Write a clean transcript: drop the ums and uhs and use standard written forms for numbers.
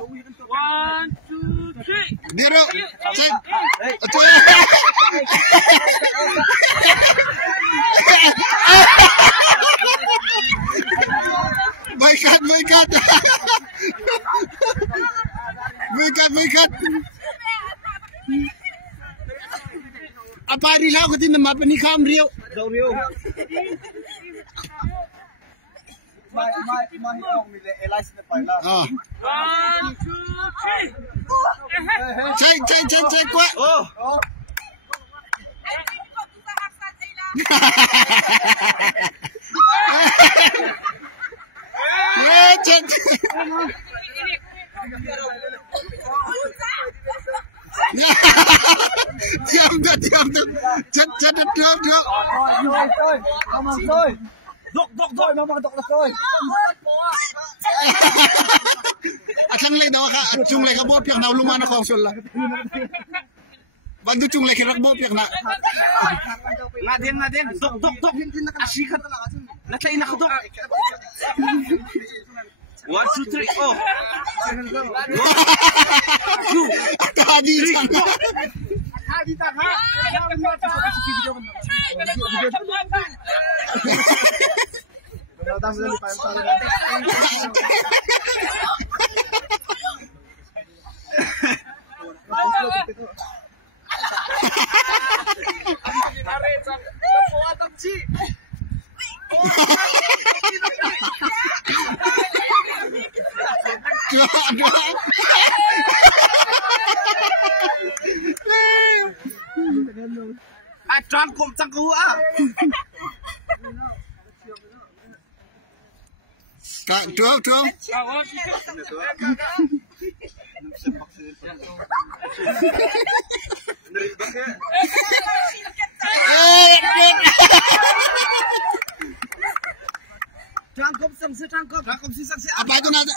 1, 2, 3. Biro. Cek. Boycott. Apa hari lah aku tin nama penikam Rio. Mai hong mile Elias na paila. 1, 2, 3. Cek kuat. Oh. Cek. Diam dah. Cek dua. Thôi. Mamang thôi. Dok thôi, mamang dok thôi. Atlang lay daw ka chung lay ka bo piak na lumana ko sul la. Bandu chung lay kirak bo piak na. Ngaden. Dok. Asikat. Natlay na ko dok. 1, 2, 3. Oh. Tadi. Tròn cụm trăng cú à. Trương. Trăng cụm sầm sưa trăng cụm sưa. Apa itu nanti?